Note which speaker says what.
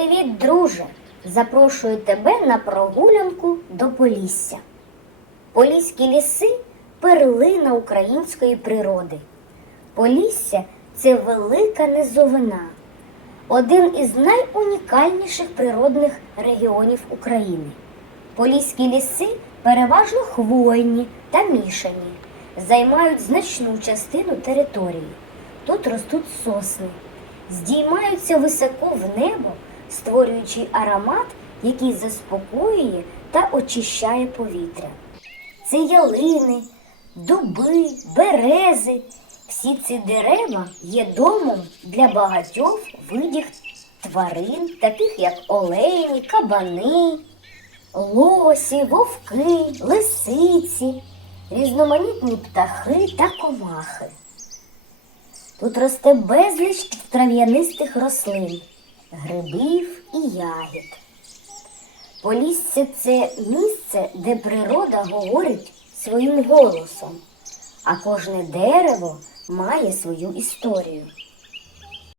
Speaker 1: Привіт, друже! Запрошую тебе на прогулянку до Полісся. Поліські ліси перлина української природи. Полісся це велика низовина, один із найунікальніших природних регіонів України. Поліські ліси переважно хвойні та мішані, займають значну частину території. Тут ростуть сосни, здіймаються високо в небо, створюючи аромат, який заспокоює та очищає повітря. Це ялини, дуби, берези. Всі ці дерева є домом для багатьох видів тварин, таких як олені, кабани, лосі, вовки, лисиці, різноманітні птахи та комахи. Тут росте безліч трав'янистих рослин, грибів і ягід. Полісся це місце, де природа говорить своїм голосом, а кожне дерево має свою історію.